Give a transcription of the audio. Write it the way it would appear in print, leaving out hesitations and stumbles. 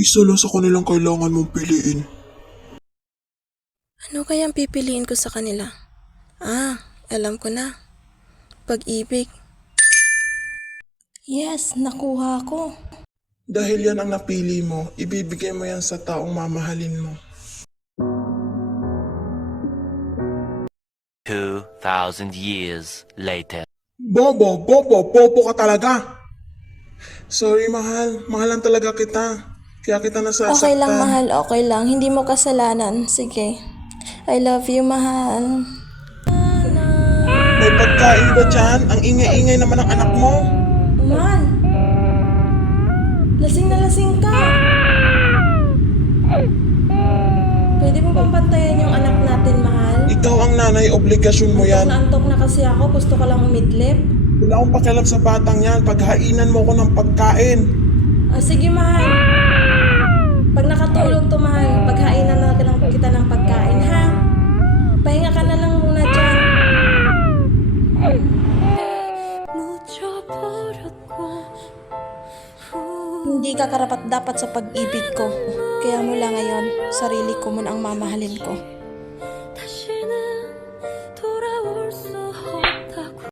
Isa lang sa kanilang kailangan mong piliin. Ano kayang pipiliin ko sa kanila? Alam ko na. Pag-ibig. Yes, nakuha ko. Dahil yan ang napili mo, ibibigay mo yan sa taong mamahalin mo. 2,000 years later. Bobo ka talaga. Sorry mahal, mahalan talaga kita. Kaya kita nasasaktan. Okay lang, mahal. Okay lang. Hindi mo kasalanan. Sige. I love you, mahal. May pagkain ba dyan? Ang ingay-ingay naman ng anak mo. Mahal. Lasing na lasing ka. Pwede mo bang bantayan yung anak natin, mahal? Ikaw ang nanay, obligasyon mo yan. Antok na kasi ako. Gusto ko lang umidlip. Wala akong pakialam sa batang yan. Paghainan mo ko ng pagkain. Sige, mahal. Pag nakatulog to, mahal, paghainan na lang kita ng pagkain, ha? Pahinga ka na lang muna dyan. Hindi ka karapat dapat sa pag-ibig ko. Kaya mula ngayon, sarili ko muna ang mamahalin ko.